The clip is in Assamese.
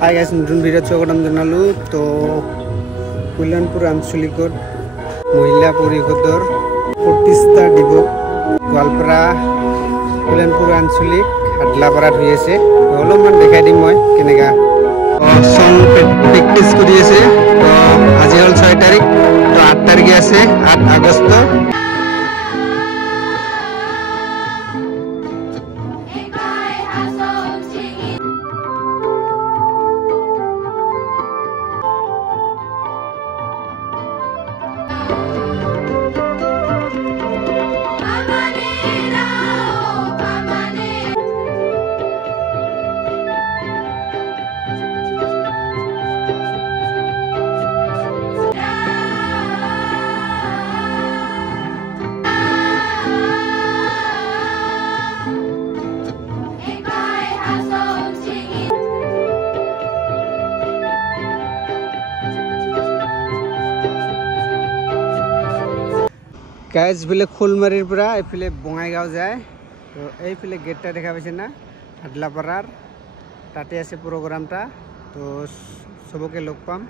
হাই গাইস, নতুন ভিডিও স্বাগতম জানালো। তো কল্যাণপুৰ আঞ্চলিকত মহিলা পৰিষদৰ 25টা দিৱস গোৱালপাৰা কল্যাণপুৰ আঞ্চলিক হাডলাপাৰাত হৈ আছে। অলপমান দেখাই দিম মই কেনেকা সং প্ৰেক্টিছ কৰি আছে। তো আজি হ'ল 6 তাৰিখ, তো 8 তাৰিখে আছে 8 আগষ্ট। গাইজ এইফালে খোলমাৰীৰ পৰা এইফালে বঙাইগাঁও যায়। তো এইফালে গেটটা দেখা পাইছে না, হাডলাপাৰাৰ তাতে আছে প্ৰগ্ৰামটা। তো চবকে লগ পাম।